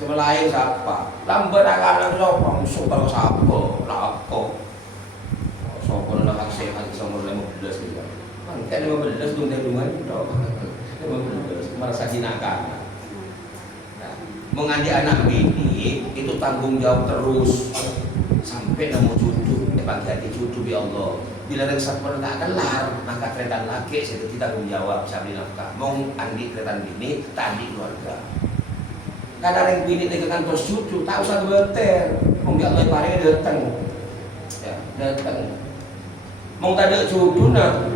Cuma lain siapa? Lambek anak-anak siapa? Musuh tahu siapa? Lako. Siapa nak sehat sama 15 gitu. Kan 15 belum terdungan dong. 15 merasa hinakan. Mengandi anak bini itu tanggung jawab terus sampai nemu cucu, pagi hati cucu bi Allah. Bila yang sepuluh tak kelar, maka tretan laki saya tidak tanggung jawab bisa beli nafkah. Mau andi tretan bini, tadi keluarga. Kadang yang bini tekan terus cucu, tak usah berter. Mau nggak lagi pare datang, ya datang. Mau tak ada cucu nak,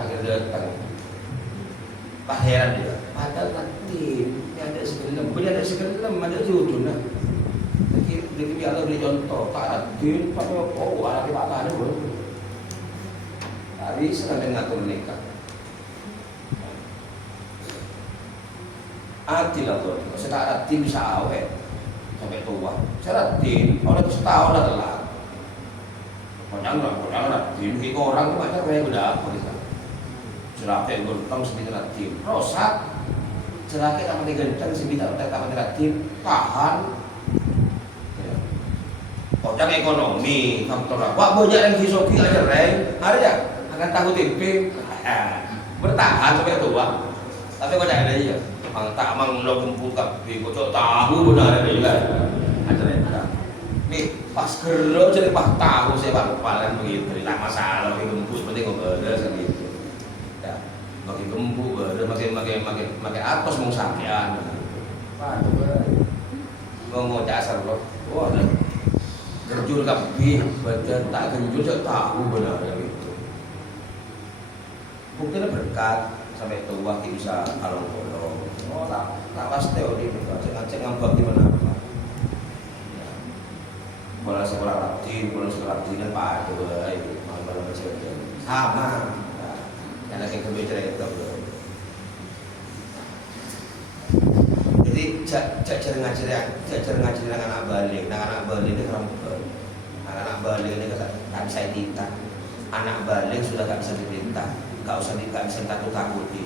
akhirnya datang. Pak heran dia, padahal nanti. Ada sekelilem, ada jujur nah. Jadi Allah beri contoh, tak adil, pakai apa? Anak di mata ada boleh. Tadi sedang ngatur nikah. Adil atau saya tak adil bisa awet sampai tua. Saya adil, orang itu setahun dah telat. Jangan adil, kita orang itu macam kayak udah apa kita. Sudah apa yang bertang sedikit adil, rosak. Selagi tak mati genteng, si bita tak mati ratim, tahan. Kocak ekonomi, faktor apa? Banyak yang hisoki aja reng, ada ya? Akan tahu tempe, bertahan sampai tua. Tapi kocak ada aja, tak mang lo kumpul kapi, kocok tahu benar ada juga. Ada reng. Nih pas kerja jadi pas tahu saya paling begitu, tidak masalah. Makin gembus penting ngobrol segitu. Ya, makin gembus, makin atas mau sakian. Waduh, mau ngocak asal lo, wah. Genjul kapi, baca tak genjul tak tahu benar gitu. Mungkin berkat sampai tua bisa along bolong. Oh tak pasti teori itu. Cek ngambak di mana? Bola sekolah Latin dan Pak itu malam kecil sama. Karena kayak kebicara itu. Jadi cara ngajarin anak balik ini anak balik ini kan bisa dititah. Anak balik sudah tak bisa dititah, nggak bisa takut-takuti.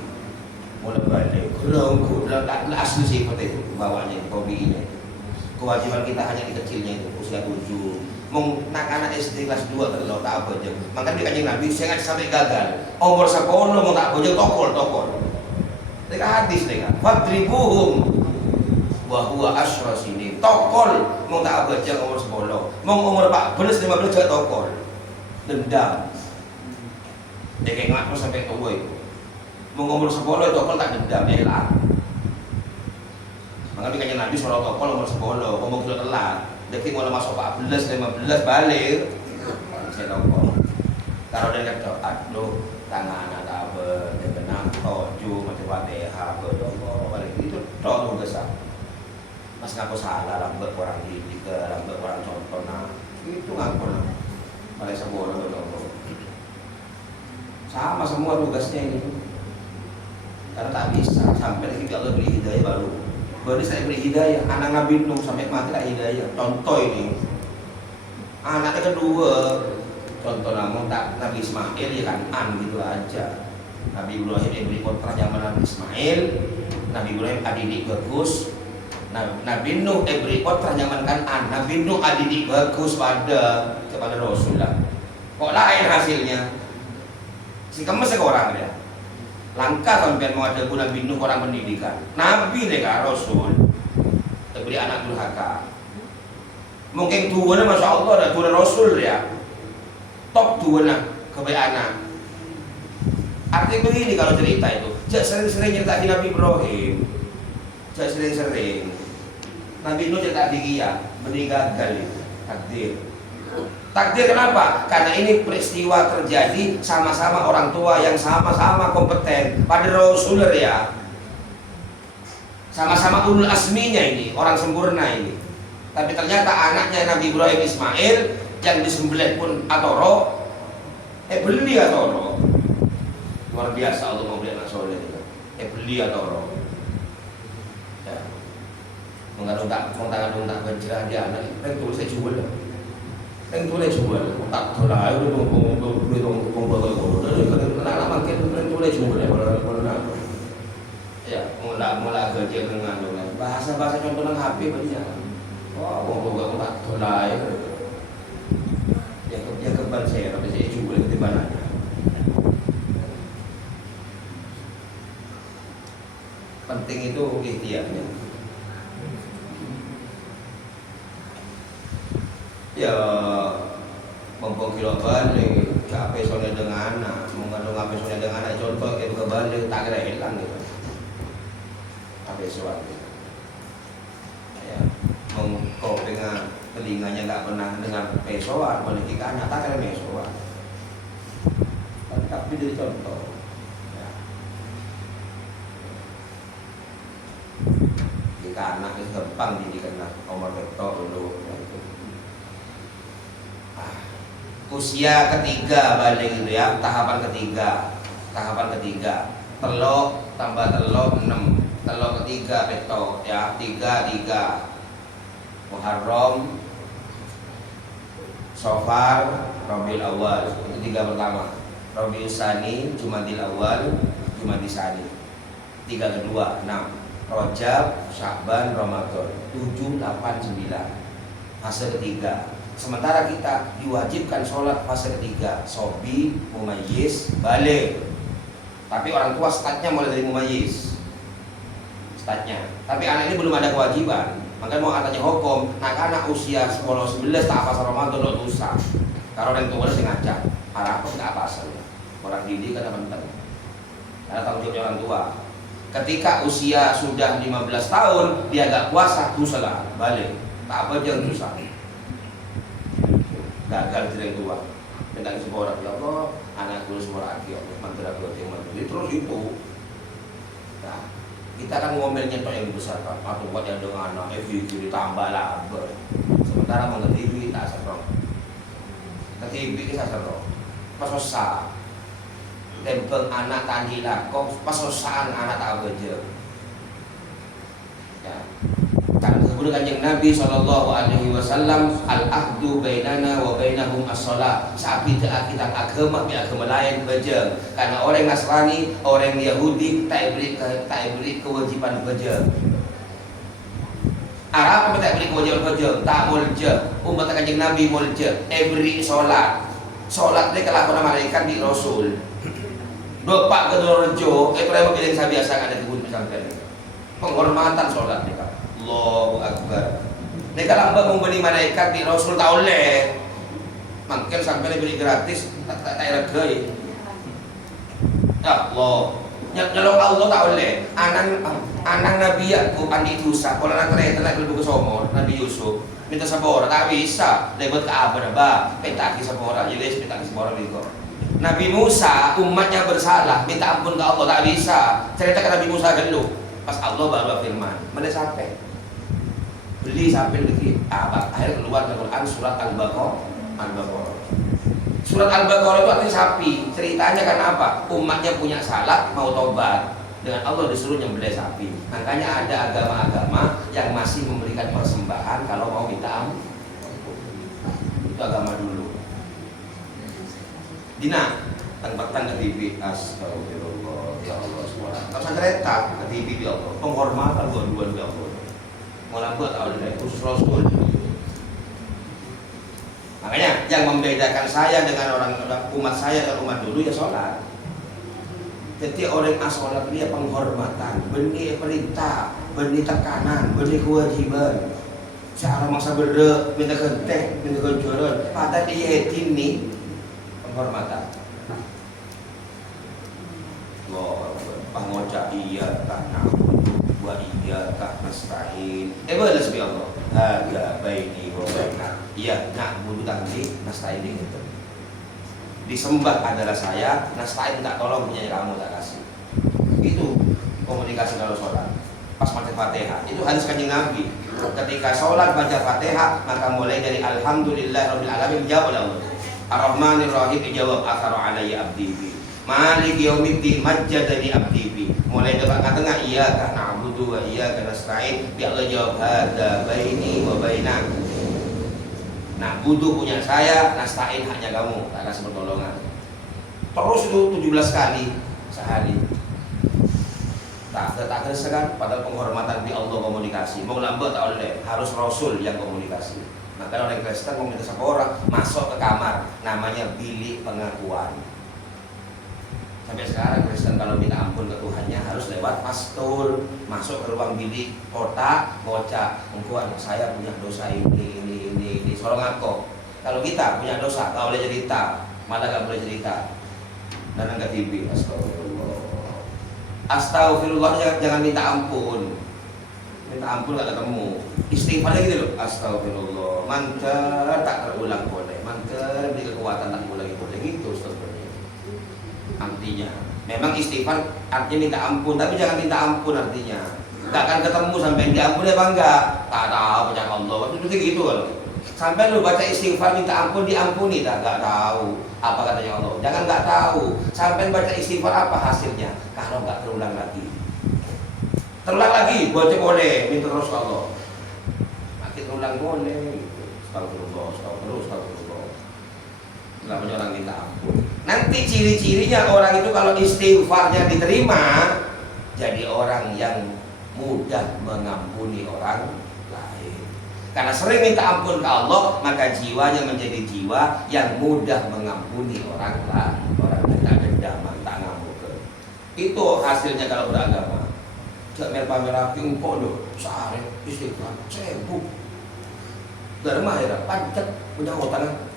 Mulai balik, tak asli seperti itu bawahnya, hobinya. Kewajiban kita hanya di kecilnya itu usia 7. Anak SD kelas 2 kalau tak apa aja. Makanya di Kanjeng Nabi saya sampai gagal. Umur 10 mau tak apa aja tokol. Mereka hadis mereka. Fadribuhum wa huwa asyra sini. Tokol mau tak apa aja umur 10. Mau umur 14 15 juga tokol. Dendam. Dia kayak ngaku sampai tua itu. Mau umur 10 tokol tak dendam elak. Maka di Kanjeng Nabi suruh tokol umur 10, ngomong sudah telat. Jadi mulai masuk 14, 15 balik. Saya tokol. Kalau dia kata, aduh, tangan anak apa, dia kena toju, macam Fatihah, berdoa, balik itu, doa tuh besar. Mas ngaku salah, lambat orang didik, lambat orang contoh, nah itu ngaku lah. Balik sebuah berdoa. Sama semua tugasnya ini. Karena tak bisa, sampai lagi kalau beri hidayah baru. Baru saya beri hidayah, anak Nabi Nuh sampai mati tak hidayah. Contoh ini, anaknya kedua, contoh namun tak Nabi Ismail ya kan gitu aja. Nabi Ibrahim diberi kontra zaman Nabi Ismail, Nabi Ibrahim adidik bagus, Nabi Nuh diberi kontra zaman Kanan, Nabi Nuh adidik bagus kepada Rasulullah. Kok lain hasilnya? Si kemes orang dia. Langkah sampai mau ada Nabi Nuh orang pendidikan. Nabi mereka Rasul diberi anak durhaka. Mungkin tuanya masya Allah ada tuan Rasul ya. Top tuanya kebaik anak. Artinya begini kalau cerita itu. Jangan sering-sering cerita di Nabi Ibrahim. Jangan sering-sering. Nabi Nuh cerita di dia, benih gagal itu. Takdir. Takdir kenapa? Karena ini peristiwa terjadi sama-sama orang tua yang sama-sama kompeten pada Rasulullah ya. Sama-sama ulul asminya ini, orang sempurna ini. Tapi ternyata anaknya Nabi Ibrahim Ismail yang disembelih pun atoro, beli atoro. Luar biasa Allah mau beli anak soleh itu. Beli atoro. Ya. Mengarung tak bercerah dia anak itu saya jual. Yang boleh jual, tak terlalu itu anak makin boleh jual ya, mulai kerja dengan bahasa contoh nang HP banyak. Wah, wong tak terlalu yang keban saya tapi saya jual di mana. Penting itu ikhtiarnya. Ya mumpung kilo balik capek soalnya dengan anak mengandung apa soalnya dengan anak contoh itu ke balik tak kira hilang gitu apa soalnya ya mengkau dengan telinganya nggak pernah dengar pesoan balik ke anak tak kira pesoan tapi jadi contoh ya. Jika anak itu gampang didikan nomor betok dulu usia ketiga balik itu ya, tahapan ketiga telok tambah telok 6 telok ketiga betok ya 3 Muharram Safar Rabiul Awal itu 3 pertama Rabiul Tsani Jumadil Awal Jumadil Tsani 3 kedua 6 Rajab Sya'ban Ramadan 7 8 9 fase ketiga Sementara kita diwajibkan sholat fase ketiga, sobi, mumayyiz, balik. Tapi orang tua statnya mulai dari mumayyiz, statnya. Tapi anak ini belum ada kewajiban. Makanya mau katanya hukum, anak usia 10-11 tak apa Ramadan lo dosa. Kalau orang tua sih ngajak, arah apa tidak apa asalnya. Orang didik kan penting. Karena tanggung jawab orang tua. Ketika usia sudah 15 tahun dia gak puasa, dosa lah, balik. Tak apa jangan dosa. Gagal tidak tua, tentang sebuah ya Allah, anak guru sebuah lagi, mantra terus itu. Nah, kita kan ngomelnya yang besar kan, atau buat yang dengan anak, ditambah lah, sementara mengerti duit tak serong, ketibi kita serong, pasosa, tempeng anak tadi lah, kok pasosaan anak tak bejer, ya. Kan kemudian kanjeng Nabi SAW al-ahdu bainana wa bainahum as-shalah. Sapi kita agama lain bejeng. Karena orang Nasrani, orang Yahudi tak beri kewajiban bejeng. Arab tak beri kewajiban bejeng, tak mulja. Umat kanjeng Nabi mulja, beri salat. Salat ni kelakuan malaikat di Rasul. Bapak kedua rejo, pernah bilang saya biasa ada di pesantren. Penghormatan salat ni. Allahu Akbar. Mereka lambat membeli malaikat di Rasul tak oleh. Mungkin sampai diberi gratis tak regai. Ya Allah. Nyelong Allah tak oleh. Anak Nabi Yakub andi dosa. Kalau anak ternyata nak lebih kesomor Nabi Yusuf minta sabora tak bisa. Lewat ke Abba, minta ki sabora. Jadi minta ki sabora bego. Nabi Musa umatnya bersalah, minta ampun ke Allah tak bisa. Ceritakan Nabi Musa geluh. Pas Allah baru firman, mana sampai? Beli sampai lagi akhir keluar dari Quran surat Al-Baqarah. Surat Al-Baqarah itu artinya sapi. Ceritanya kan apa? Umatnya punya salah mau tobat. Dengan Allah disuruh nyembelih sapi. Makanya ada agama-agama yang masih memberikan persembahan kalau mau minta ampun. Itu agama dulu. Dina, tempatan ke TV. Astagfirullah, ya Allah SWT. Kalau kereta ke TV ya Allah. Penghormatan dua-dua ya Allah. Malah buat awalnya khusus Rasul. Makanya yang membedakan saya dengan orang umat saya dan umat dulu ya sholat. Jadi orang sholat dia penghormatan, benih perintah, benih tekanan, benih kewajiban. Cara masa berde, minta kentek, minta kejualan. Pada dia ini penghormatan. Loh, pengoca iya karena wa iyyaka nasta'in. Balas bi Allah. Hadza baini wa bainak. Iya, na'budu tadi nasta'in itu. Disembah adalah saya, nasta'in tak tolong punya kamu tak kasih. Itu komunikasi kalau sholat. Pas baca Fatihah, itu hadis kanjeng Nabi. Ketika sholat baca Fatihah, maka mulai dari alhamdulillahirabbil alamin dijawab oleh Allah. Ar-Rahmanir Rahim dijawab akharu alayya abdi bi. Malik yaumiddin majjadani abdi bi. Mulai depan tengah iyyaka na'budu wa iyyaka nasta'in. Bi Allah jawab hadza baini wa bainak. Na'budu punya saya, nasta'in hanya kamu, tak kasih pertolongan. Terus itu 17 kali sehari. Tak kesekan pada penghormatan di Allah komunikasi. Mau lambat tak oleh, harus Rasul yang komunikasi. Maka orang Kristen mau minta sama orang masuk ke kamar, namanya bilik pengakuan. Sampai sekarang Kristen kalau minta ampun ke Tuhannya harus lewat pastor, masuk ke ruang bilik kotak, baca, "Engkau saya punya dosa ini, sorong aku." Kalau kita punya dosa, tak boleh cerita, malah gak boleh cerita. Dan angkat TV, astagfirullah. Astagfirullah, jangan minta ampun. Minta ampun gak ketemu. Istighfarnya gitu loh, astagfirullah. Mantar tak terulang boleh, mantar beri kekuatan tak diulangi boleh gitu astagfirullah. Artinya memang istighfar artinya minta ampun, tapi jangan minta ampun artinya gak akan ketemu sampai diampuni apa enggak, tak tahu punya Allah itu gitu loh. Sampai lu baca istighfar minta ampun diampuni tak, gak tahu apa katanya Allah. Jangan gak tahu sampai baca istighfar apa hasilnya kalau gak terulang lagi. Terulang lagi baca boleh, minta terus Allah makin terulang boleh gitu. Astagfirullah. Namanya orang minta ampun. Nanti ciri-cirinya orang itu kalau istighfarnya diterima, jadi orang yang mudah mengampuni orang lain. Karena sering minta ampun ke Allah, maka jiwanya menjadi jiwa yang mudah mengampuni orang lain, orang tak dendam, tak ngamuk. Itu hasilnya kalau beragama. Jak merah ping podo, sare istighfar, cebuk. Derma ya, pancet punya utang.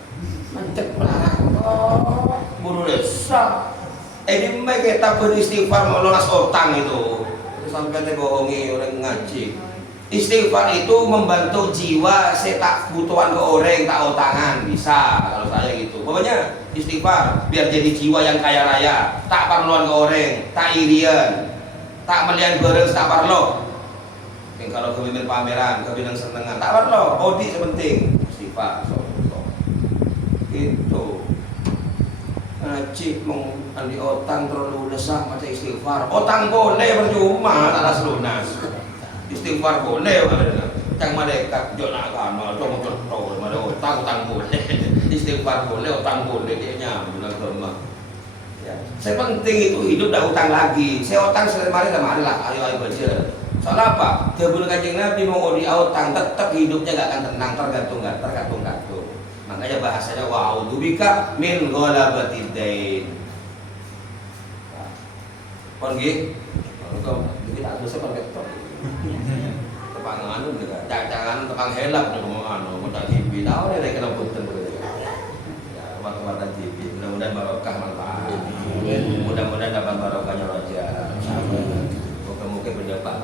Pancet melarang. Oh, buru desa. Ini mereka beristighfar mau lunas utang itu. Sampai dia bohongi orang ngaji. Istighfar itu membantu jiwa, saya tak butuhan ke orang, tak utangan, bisa kalau saya gitu. Pokoknya istighfar biar jadi jiwa yang kaya raya, tak perluan ke orang, tak irian, tak melihat bareng, tak perlu. Yang kalau kebimbing pameran, kebimbing senengan, tak perlu. Odi sepenting istighfar. Itu ngaji mong andi otang terlalu desah macam istighfar. Otang boleh percuma, tak las lunas. Istighfar boleh, yang malaikat jona agama, cuma contoh, mana utang boleh, istighfar boleh, utang boleh, dia nyambung agama. Ya. Saya penting itu hidup dah utang lagi. Saya utang selain sama ada lah, ayo baca. Soal apa? Kebun Kanjeng Nabi mau diutang, tetap hidupnya gak akan tenang, tergantung. Makanya bahasanya wa'udzubika min ghalabatid dain. Pergi, kalau kita harus seperti itu. Tepang anu juga, jangan tepang helap nih ngomong anu, mau TV, tahu nih kena punten begitu. Ya, tempat-tempat TV, mudah-mudahan barokah manfaat. Mudah-mudahan dapat barokahnya raja. Mungkin berdebat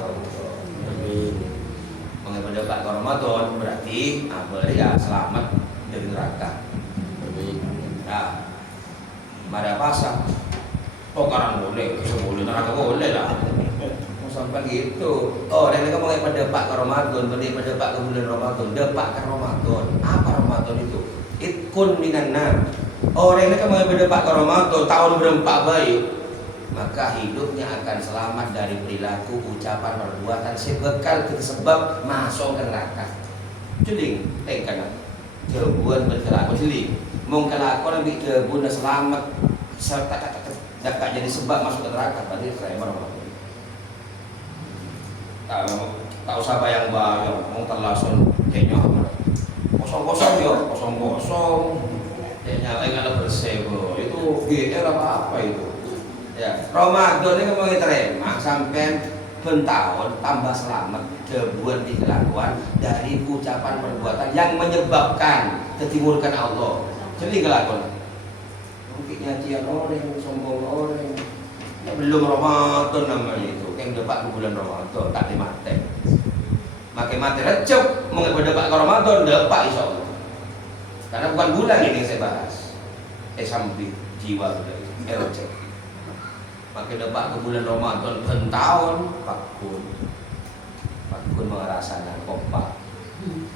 mengenai Ramadan berarti ya selamat dari neraka. Nah, pada pasang, karang boleh, neraka boleh lah. Sampai gitu. Oh, dan mereka mau berdebat ke Ramadan, berdebat ke bulan Ramadan, debat ke Ramadan. Apa Ramadan itu? Itkun minan nar. Orang mereka mau berdebat ke Ramadan, tahun berempat baik, maka hidupnya akan selamat dari perilaku, ucapan, perbuatan sebekal sebab masuk ke neraka. Jadi, kan kebuan berkelakuan jadi, mau kelakuan lebih kebuan selamat serta tak jadi sebab masuk ke neraka. Berarti saya Ramadan. Tak usah bayang-bayang, mau terlasun kayaknya kosong-kosong yo, kosong-kosong. Kayaknya lagi ada bersih itu GR apa itu? Ya, Ramadan ini mau terima sampai bentahun tambah selamat kebuan di kelakuan dari ucapan perbuatan yang menyebabkan ketimurkan Allah. Jadi kelakuan mungkin nyajian orang, sombong orang. Ya, belum Ramadan namanya itu, yang debat ke bulan Ramadan tak dimate. Makin mati recep mau berdebat ke Ramadan debat insya Allah. Karena bukan bulan ini yang saya bahas. Sampai jiwa sudah recep. Makin debat ke bulan Ramadan pentahun pakun merasakan kompak.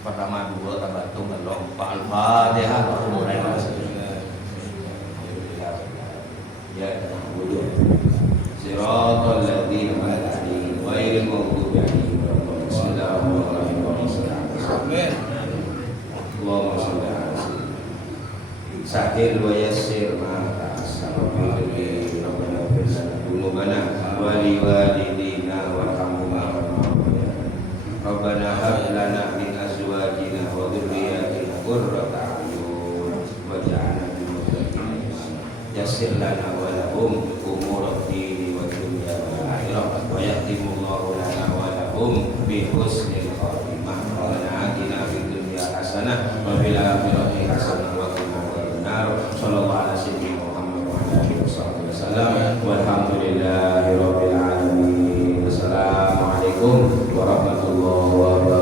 Pertama dua tabatung dan lompat Al-Fatihah mulai masuk. Ya, Siratal ladzina an'amta 'alaihim ghairil maghdubi 'alaihim waladdallin. Amin. Allahumma shalli 'ala sayyidina Sahil wa yassir ma ta'assara bihi rabbana fir dzunubana wa liwalidina warhamhuma Rabbana hab lana min azwajina wa dhurriyyatina qurrata a'yun waj'alna lil muttaqina imama. Yassir lana wa lahum umur ad-din wa dunya wal akhirah wa yahtimullahu lana wa lahum bi husnil khatimah. Rabbana atina fid dunya hasanah wa fil akhirati hasanah wa qina adzabannar. Shallallahu ala sayyidina Muhammad wa ala alihi wasallam. Walhamdulillahi rabbil alamin. Assalamualaikum warahmatullahi wabarakatuh.